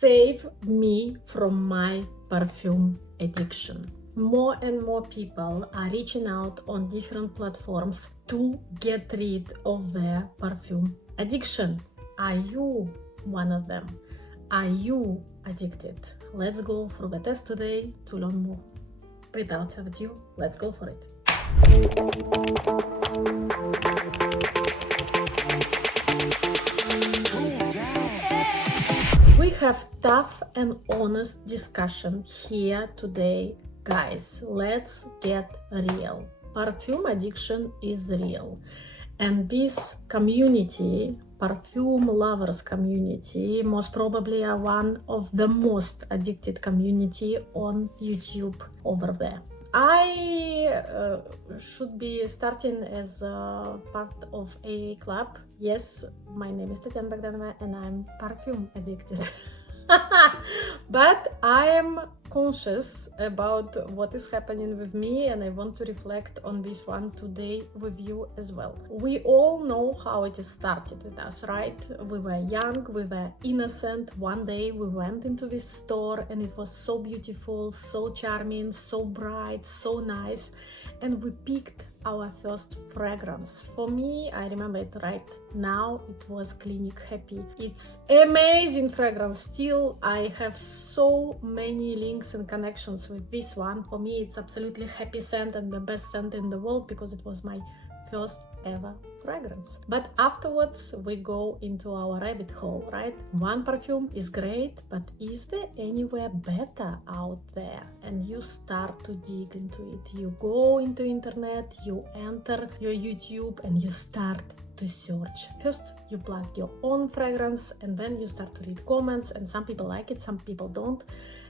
save me from my perfume addiction. More and more people are reaching out on different platforms to get rid of their perfume addiction. Are you one of them? Are you addicted? Let's go through the test today to learn more. Without further ado, let's go for it. We have tough and honest discussion here today, guys. Let's get real. Perfume addiction is real, and this community, perfume lovers community, most probably are one of the most addicted community on YouTube over there. I should be starting as part of a club. Yes, my name is Tatiana Bogdanova and I'm perfume addicted. But I am conscious about what is happening with me, and I want to reflect on this one today with you as well. We all know how it started with us, right? We were young, we were innocent. One day we went into this store and it was so beautiful, so charming, so bright, so nice, and we picked our first fragrance. For me, I remember it right now, it was Clinique Happy. It's amazing fragrance. Still, I have so many links and connections with this one. For me, it's absolutely happy scent and the best scent in the world because it was my first ever fragrance. But afterwards we go into our rabbit hole, right? One perfume is great, but is there anywhere better out there? And you start to dig into it. You go into internet, you enter your YouTube and you start to search. First you plug your own fragrance and then you start to read comments, and some people like it, some people don't,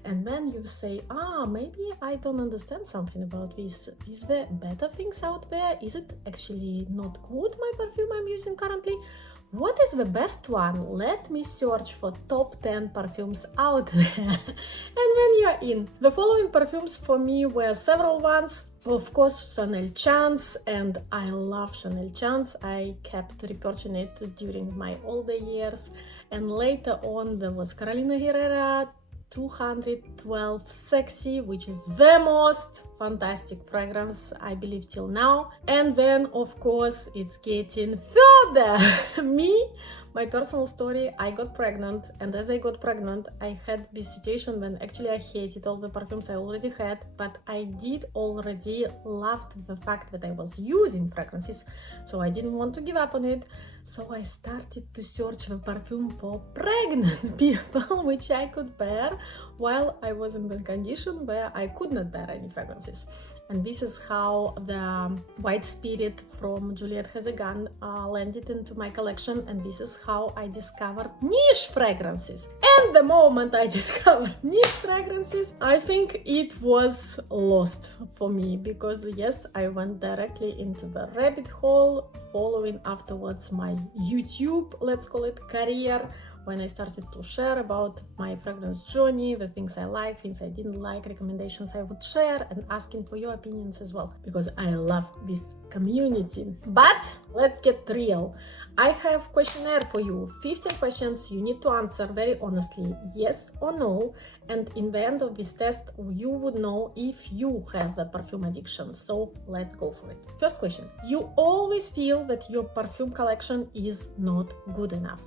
and then you say, maybe I don't understand something about this. Is there better things out there? Is it actually not good, my perfume I'm using currently? What is the best one? Let me search for top 10 perfumes out there. And then you're in. The following perfumes for me were several ones. Of course, Chanel Chance, and I love Chanel Chance. I kept repurchasing it during my older years. And later on there was Carolina Herrera 212 Sexy, which is the most fantastic fragrance, I believe, till now. And then, of course, it's getting further. My personal story, I got pregnant, and as I got pregnant, I had this situation when actually I hated all the perfumes I already had, but I did already loved the fact that I was using fragrances, so I didn't want to give up on it. So I started to search the perfume for pregnant people, which I could bear, while I was in the condition where I could not bear any fragrances. And this is how the White Spirit from Juliet Has a Gun landed into my collection, and this is how I discovered niche fragrances. And the moment I discovered niche fragrances, I think it was lost for me, because yes, I went directly into the rabbit hole, following afterwards my YouTube, let's call it, career, when I started to share about my fragrance journey, the things I like, things I didn't like, recommendations I would share, and asking for your opinions as well, because I love this community. But let's get real. I have questionnaire for you, 15 questions you need to answer very honestly, yes or no, and in the end of this test you would know if you have a perfume addiction. So let's go for it. First question: you always feel that your perfume collection is not good enough?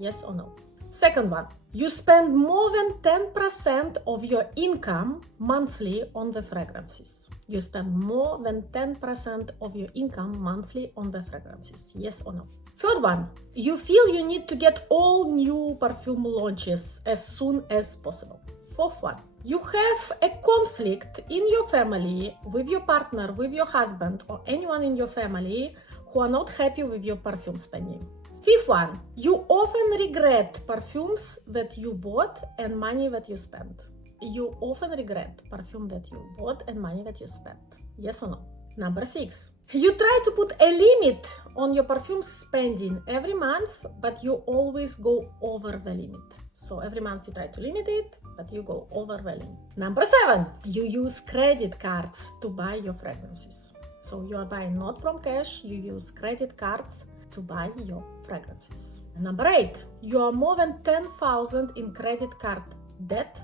Yes or no? Second one: you spend more than 10% of your income monthly on the fragrances. You spend more than 10% of your income monthly on the fragrances. Yes or no? Third one: you feel you need to get all new perfume launches as soon as possible. Fourth one: you have a conflict in your family, with your partner, with your husband, or anyone in your family who are not happy with your perfume spending. Fifth one: you often regret perfumes that you bought and money that you spent. You often regret perfume that you bought and money that you spent. Yes or no? Number 6: you try to put a limit on your perfume spending every month, but you always go over the limit. So every month you try to limit it, but you go over the limit. Number 7: you use credit cards to buy your fragrances. So you are buying not from cash, you use credit cards to buy your fragrances. Number 8, you are more than 10,000 in credit card debt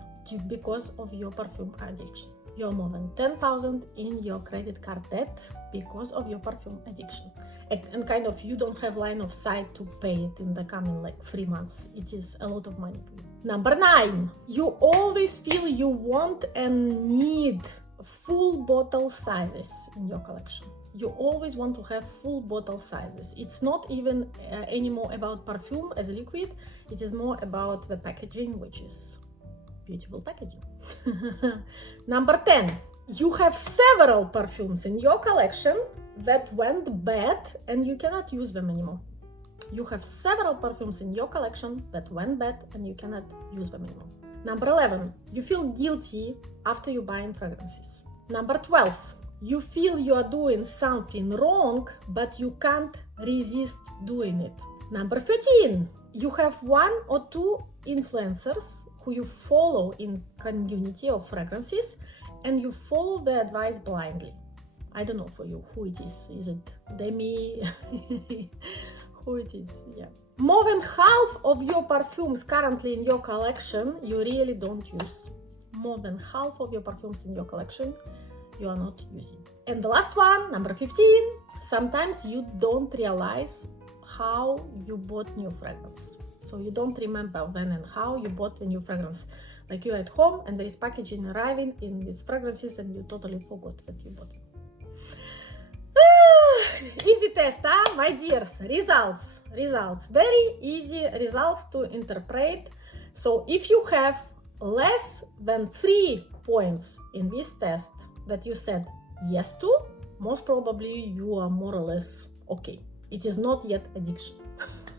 because of your perfume addiction. You're more than 10,000 in your credit card debt because of your perfume addiction. And kind of you don't have line of sight to pay it in the coming 3 months. It is a lot of money for you. Number 9, you always feel you want and need full bottle sizes in your collection. You always want to have full bottle sizes. It's not even anymore about perfume as a liquid. It is more about the packaging, which is beautiful packaging. Number 10, you have several perfumes in your collection that went bad and you cannot use them anymore. You have several perfumes in your collection that went bad and you cannot use them anymore. Number 11, you feel guilty after you buying fragrances. Number 12, you feel you are doing something wrong, but you can't resist doing it. Number 13, you have 1 or 2 influencers who you follow in community of fragrances and you follow their advice blindly. I don't know for you who it is. Is it Demi? Who it is? Yeah. More than half of your perfumes currently in your collection you really don't use. More than half of your perfumes in your collection you are not using. And the last one, number 15, sometimes you don't realize how you bought new fragrance. So you don't remember when and how you bought a new fragrance. Like you're at home and there is packaging arriving in these fragrances and you totally forgot that you bought it. Easy test, huh? My dears. Results. Very easy results to interpret. So if you have less than 3 points in this test that you said yes to, most probably you are more or less okay. It is not yet addiction.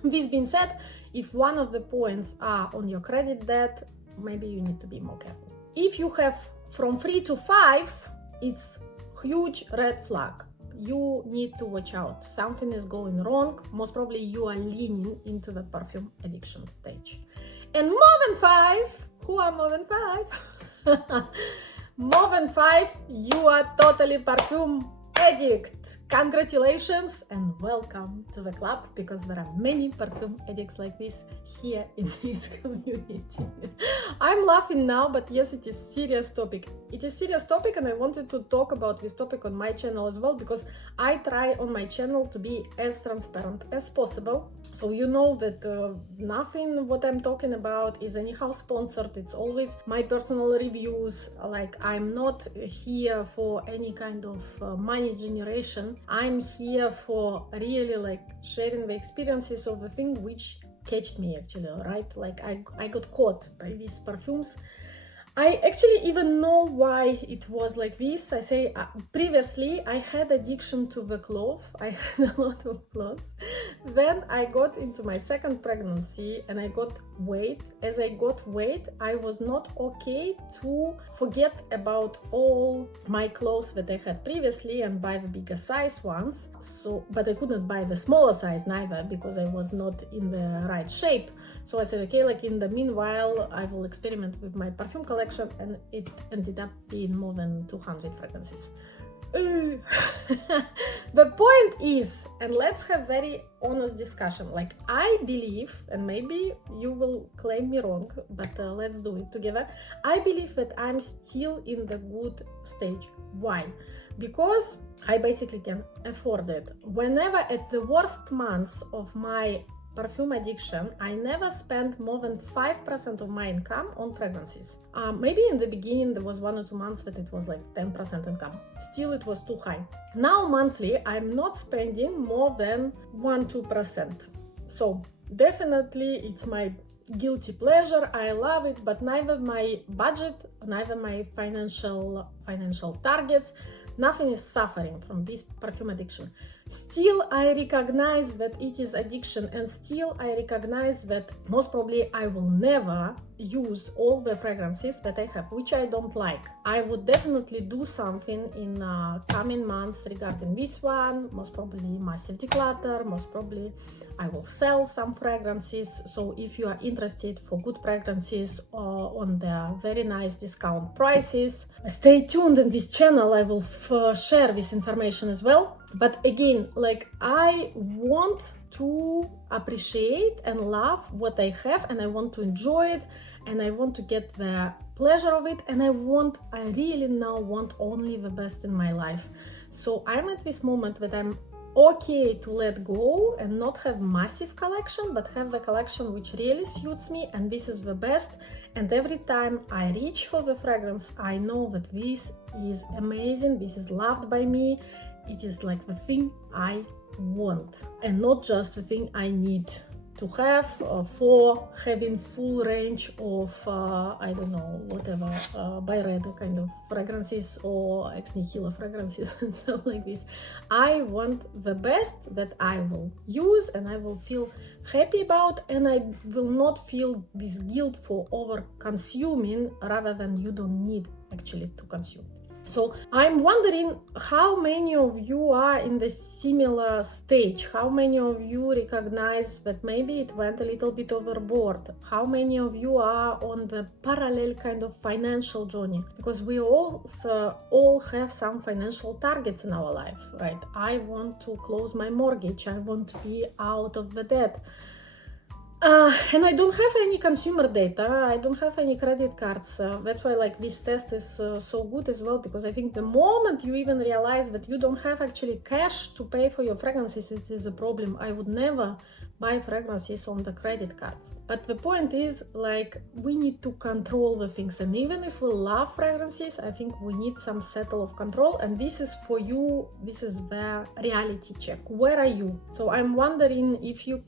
This being said, if one of the points are on your credit debt, maybe you need to be more careful. If you have from 3 to 5, it's huge red flag. You need to watch out. Something is going wrong. Most probably you are leaning into the perfume addiction stage. And more than 5, who are more than 5? More than 5, you are totally perfume addict. Congratulations and welcome to the club, because there are many perfume addicts like this here in this community. I'm laughing now, but yes, it is serious topic. It is serious topic and I wanted to talk about this topic on my channel as well, because I try on my channel to be as transparent as possible. So you know that nothing what I'm talking about is anyhow sponsored. It's always my personal reviews. Like, I'm not here for any kind of money generation. I'm here for really like sharing the experiences of the thing which catched me actually, right? Like I got caught by these perfumes. I actually even know why it was like this. I say previously I had addiction to the clothes. I had a lot of clothes. Then I got into my second pregnancy and I got weight. As I got weight, I was not okay to forget about all my clothes that I had previously and buy the bigger size ones. So, but I couldn't buy the smaller size neither because I was not in the right shape. So I said, okay, like in the meanwhile, I will experiment with my perfume collection, and it ended up being more than 200 fragrances. The point is, and let's have very honest discussion, like I believe, and maybe you will claim me wrong, but let's do it together. I believe that I'm still in the good stage. Why? Because I basically can afford it. Whenever at the worst months of my perfume addiction, I never spent more than 5% of my income on fragrances. Maybe in the beginning there was 1 or 2 months that it was like 10% income. Still it was too high. Now monthly I'm not spending more than 1-2%. So definitely it's my guilty pleasure. I love it, but neither my budget, neither my financial targets, nothing is suffering from this perfume addiction. Still, I recognize that it is addiction, and still I recognize that most probably I will never use all the fragrances that I have, which I don't like. I would definitely do something in coming months regarding this one. Most probably massive declutter. Most probably I will sell some fragrances. So if you are interested for good fragrances on the very nice discount prices, stay tuned in this channel. I will share this information as well. But again, like, I want to appreciate and love what I have, and I want to enjoy it, and I want to get the pleasure of it, and I really now want only the best in my life. So I'm at this moment that I'm okay to let go and not have massive collection, but have the collection which really suits me, and this is the best. And every time I reach for the fragrance, I know that this is amazing, this is loved by me, it is like the thing I want, and not just the thing I need to have for having full range of I don't know, whatever, Byredo kind of fragrances or ex nihilo fragrances and stuff like this. I want the best that I will use and I will feel happy about, and I will not feel this guilt for over consuming rather than you don't need actually to consume. So I'm wondering how many of you are in the similar stage, how many of you recognize that maybe it went a little bit overboard, how many of you are on the parallel kind of financial journey, because we all have some financial targets in our life, right? I want to close my mortgage, I want to be out of the debt. And I don't have any consumer data, I don't have any credit cards. That's why like this test is so good as well, because I think the moment you even realize that you don't have actually cash to pay for your fragrances, it is a problem. I would never buy fragrances on the credit cards. But the point is, like, we need to control the things, and even if we love fragrances, I think we need some settle of control, and this is for you, this is the reality check. Where are you? So I'm wondering if you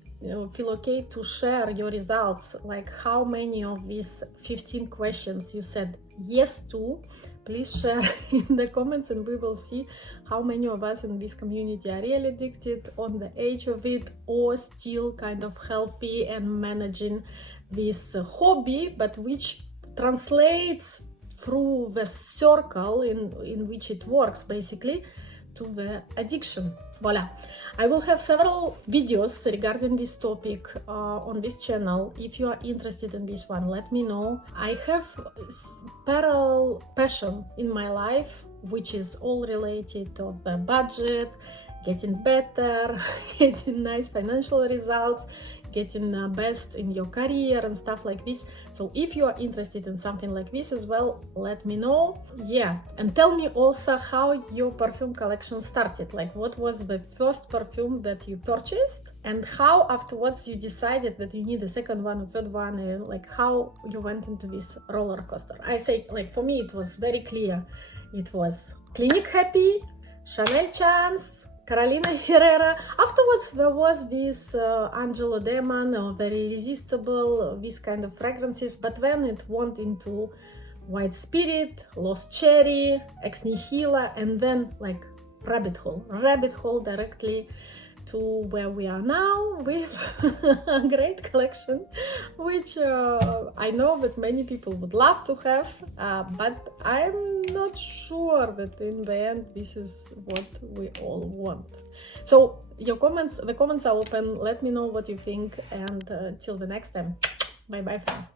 feel okay to share your results, like how many of these 15 questions you said yes to. Please share in the comments, and we will see how many of us in this community are really addicted, on the edge of it, or still kind of healthy and managing this hobby, but which translates through the circle in which it works, basically, to the addiction. Voila. I will have several videos regarding this topic on this channel. If you are interested in this one, let me know. I have parallel passion in my life, which is all related to the budget, getting better, getting nice financial results, getting best in your career and stuff like this. So if you are interested in something like this as well, let me know. Yeah, and tell me also how your perfume collection started. Like, what was the first perfume that you purchased, and how afterwards you decided that you need a second one, a third one, and like how you went into this roller coaster. I say, like, for me it was very clear. It was Clinique Happy, Chanel Chance, Carolina Herrera. Afterwards there was this Angelo Demon, very irresistible, this kind of fragrances, but then it went into White Spirit, Lost Cherry, Ex Nihilo, and then like rabbit hole directly to where we are now with a great collection, which I know that many people would love to have, but I'm not sure that in the end this is what we all want. So the comments are open. Let me know what you think, and till the next time, bye bye for now.